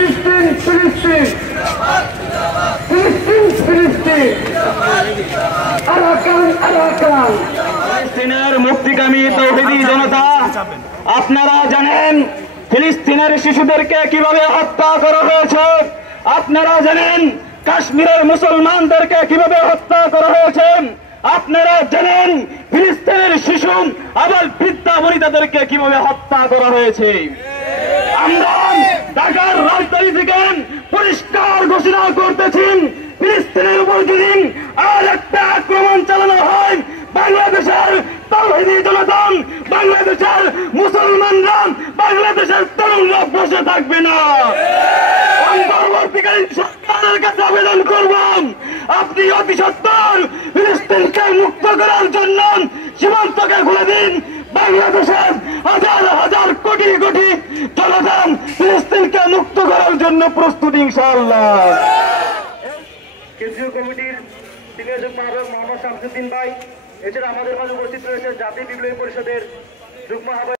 ফিলিস্তিন ফিলিস্তিন ফিলিস্তিন ফিলিস্তিন আরাকান আরাকান। ফিলিস্তিনের মুক্তিকামী তৌহিদি জনতা, আপনারা জানেন ফিলিস্তিনের শিশুদেরকে কিভাবে হত্যা করা হয়েছে, আপনারা জানেন কাশ্মীরের মুসলমানদেরকে কিভাবে হত্যা করা হয়েছে, আপনারা জানেন ফিলিস্তিনের শিশু আবার বৃদ্ধা বনিতাদেরকে কিভাবে হত্যা করা হয়েছে। আমরা ঢাকার রাজধানী থেকে পরিষ্কার ঘোষণা করতেছি, ফিলিস্তিনের উপর যদি আর একটা আক্রমণ চালানো হয়, বাংলাদেশের তাওহীদি জনতা, বাংলাদেশের মুসলমানরা, বাংলাদেশের তরুণরা বসে থাকবে না। অন্তর্বর্তীকালীন সরকারের কাছে আবেদন করব, আপনি অতি সত্বর ফিলিস্তিনকে মুক্ত করার জন্য সীমান্তকে খুলে দিন। বাংলাদেশের হাজার হাজার কোটি কোটি জনতা ফিলিস্তিনকে মুক্ত করার জন্য প্রস্তুত ইনশাআল্লাহ। কেন্দ্রীয় কমিটির সিনিয়র যুগ্ম আহ্বায়ক মোহাম্মদ শামসুদ্দিন ভাই, এছাড়া আমাদের মাঝে উপস্থিত রয়েছে জাতীয় বিপ্লবী পরিষদের যুগ্ম আহ্বায়ক